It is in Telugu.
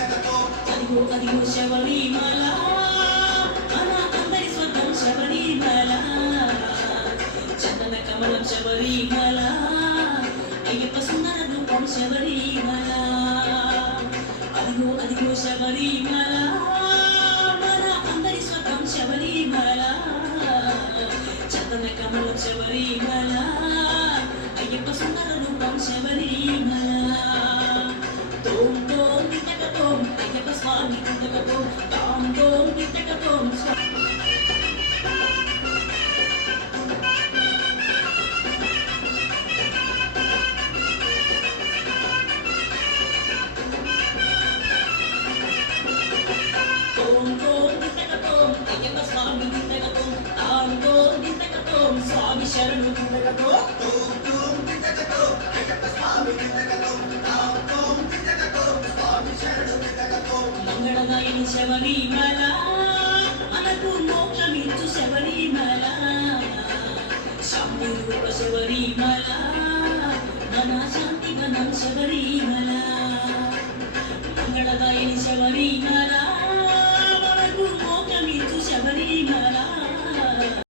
అదిగో అదిగో శబరిమల మన అందరి స్వర్గం శబరిమల చందన కమలం శబరిమల అయ్యప్ప సుందర రూపం శబరిమల అదిగో అదిగో శబరిమల మన అందరి స్వర్గం శబరిమల చందన కమలం శబరిమల అయ్యప్ప సుందర రూపం శబరిమల తోం తోం తిట్టకతోం అయ్యప్ప స్వామి తిట్టకతోం తాం తోం తిట్టకతోం తోం తోం తిట్టకతోం అయ్యప్ప స్వామి తిట్టకతోం తాం తోం తిట్టకతోం స్వామి శరణు తిట్టకతోం తోం తోం తిట్టకతోం అయ్యప్ప స్వామి తిట్టకతోం తాం తోం తిట్టకతోం స్వామి శరణు తిట్టకతోం మంగళదాయిని శబరిమల మనకు మోక్షమిచ్చు శబరిమల శాంతి రూప శబరిమల మన శాంతి వనం శబరిమల మంగళదాయిని శబరిమల